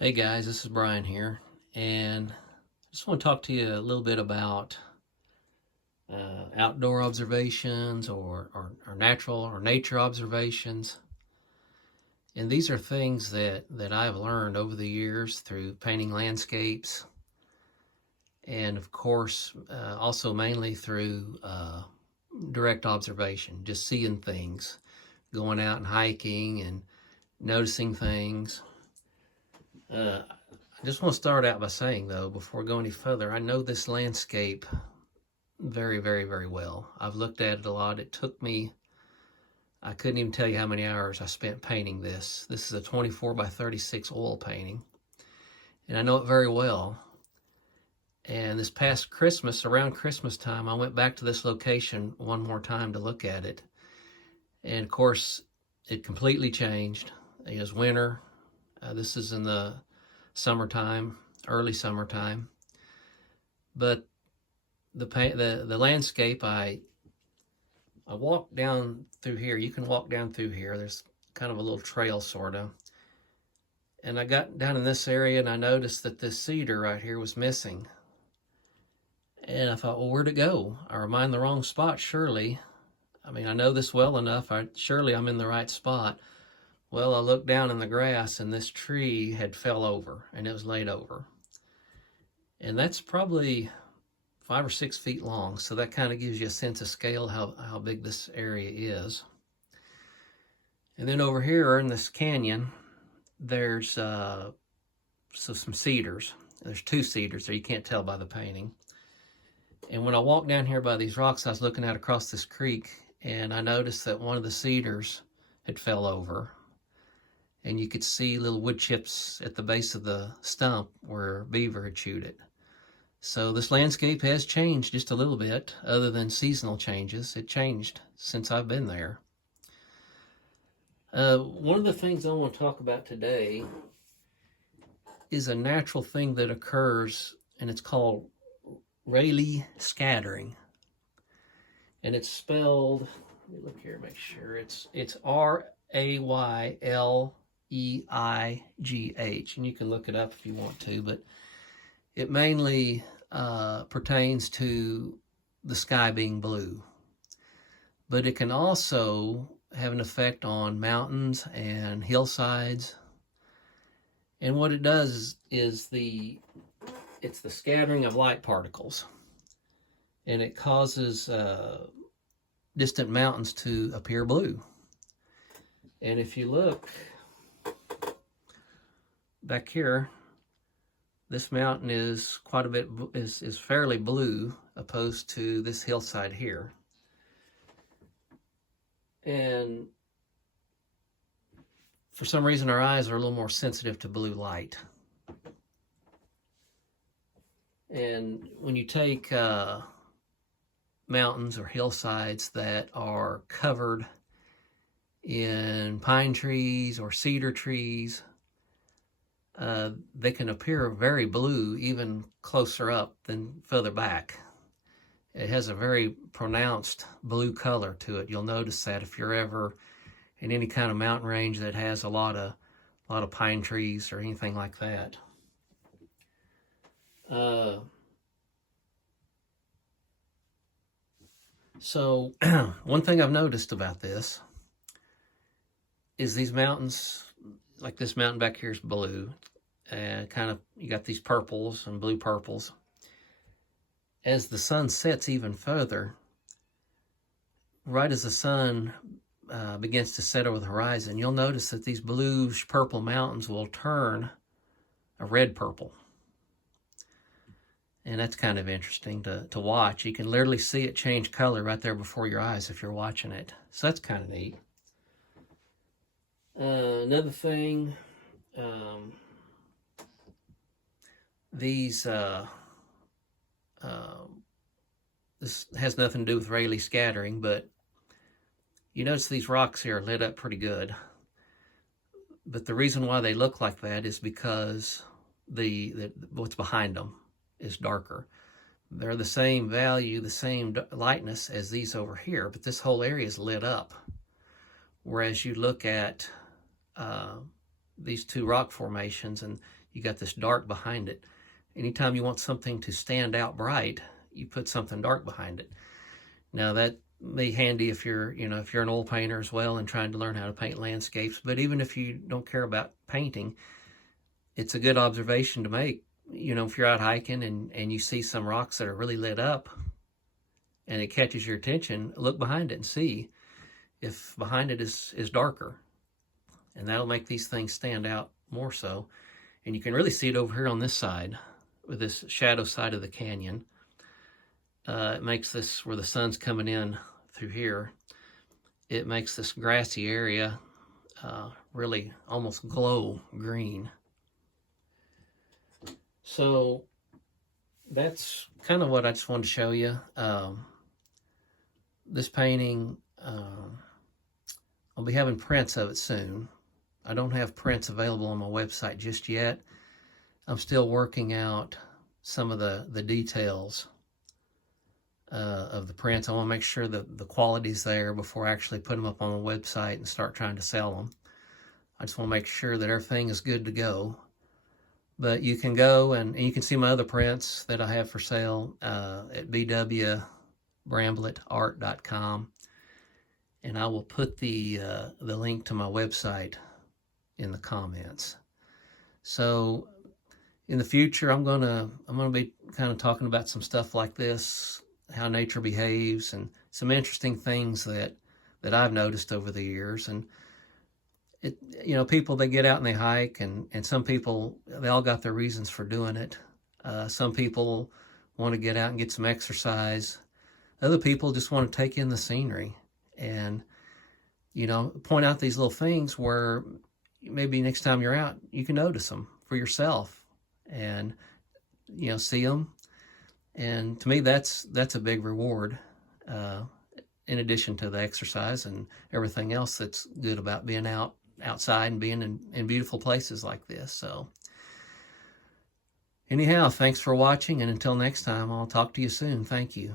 Hey guys, this is Brian here, and I just want to talk to you a little bit about outdoor observations or natural or nature observations. And these are things that I've learned over the years through painting landscapes, and of course, also mainly through direct observation, just seeing things, going out and hiking and noticing things. I just want to start out by saying, though, before I go any further, I know this landscape very, very, very well. I've looked at it a lot. It took me, I couldn't even tell you how many hours I spent painting this. This is a 24 by 36 oil painting, and I know it very well. And this past Christmas, around Christmas time, I went back to this location one more time to look at it. And of course, it completely changed. It was winter. This is in the summertime, early summertime. But the landscape, I walked down through here. You can walk down through here. There's kind of a little trail, sort of. And I got down in this area and I noticed that this cedar right here was missing. And I thought, well, where'd it go? Or am I in the wrong spot? Surely. I mean, I know this well enough. Surely I'm in the right spot. Well, I looked down in the grass and this tree had fell over and it was laid over. And that's probably 5 or 6 feet long. So that kind of gives you a sense of scale, how big this area is. And then over here in this canyon, there's some cedars. There's 2 cedars there. You can't tell by the painting. And when I walked down here by these rocks, I was looking out across this creek, and I noticed that one of the cedars had fell over. And you could see little wood chips at the base of the stump where beaver had chewed it. So this landscape has changed just a little bit, other than seasonal changes. It changed since I've been there. One of the things I want to talk about today is a natural thing that occurs, and it's called Rayleigh scattering. And it's spelled, let me look here, make sure, it's Rayleigh, and you can look it up if you want to, but it mainly pertains to the sky being blue. But it can also have an effect on mountains and hillsides. And what it does is it's the scattering of light particles. And it causes distant mountains to appear blue. And if you look back here, this mountain is quite a bit, is fairly blue opposed to this hillside here. And for some reason, our eyes are a little more sensitive to blue light. And when you take mountains or hillsides that are covered in pine trees or cedar trees, they can appear very blue even closer up than further back. It has a very pronounced blue color to it. You'll notice that if you're ever in any kind of mountain range that has a lot of pine trees or anything like that. So one thing I've noticed about this is these mountains, like this mountain back here is blue, and kind of you got these purples and blue purples. As the sun sets even further, right as the sun begins to set over the horizon, you'll notice that these bluish purple mountains will turn a red purple. And that's kind of interesting to watch. You can literally see it change color right there before your eyes if you're watching it. So that's kind of neat. Another thing, this has nothing to do with Rayleigh scattering, but you notice these rocks here are lit up pretty good. But the reason why they look like that is because what's behind them is darker. They're the same value, the same lightness as these over here, but this whole area is lit up. Whereas you look at these 2 rock formations and you got this dark behind it. Anytime you want something to stand out bright, you put something dark behind it. Now that may be handy if you're, if you're an oil painter as well and trying to learn how to paint landscapes. But even if you don't care about painting, it's a good observation to make. If you're out hiking and you see some rocks that are really lit up and it catches your attention, look behind it and see if behind it is darker. And that'll make these things stand out more so. And you can really see it over here on this side, with this shadow side of the canyon. It makes this, where the sun's coming in through here, it makes this grassy area really almost glow green. So that's kind of what I just wanted to show you. This painting, I'll be having prints of it soon. I don't have prints available on my website just yet. I'm still working out some of the details of the prints. I want to make sure that the quality's there before I actually put them up on the website and start trying to sell them. I just want to make sure that everything is good to go. But you can go and you can see my other prints that I have for sale at bwbramblettart.com. And I will put the link to my website in the comments. So in the future, I'm gonna be kind of talking about some stuff like this, how nature behaves, and some interesting things that I've noticed over the years. And people, they get out and they hike, and some people, they all got their reasons for doing it. Some people want to get out and get some exercise. Other people just want to take in the scenery and, point out these little things where maybe next time you're out, you can notice them for yourself and, see them. And to me, that's a big reward, in addition to the exercise and everything else that's good about being outside and being in beautiful places like this. So anyhow, thanks for watching, and until next time, I'll talk to you soon. Thank you.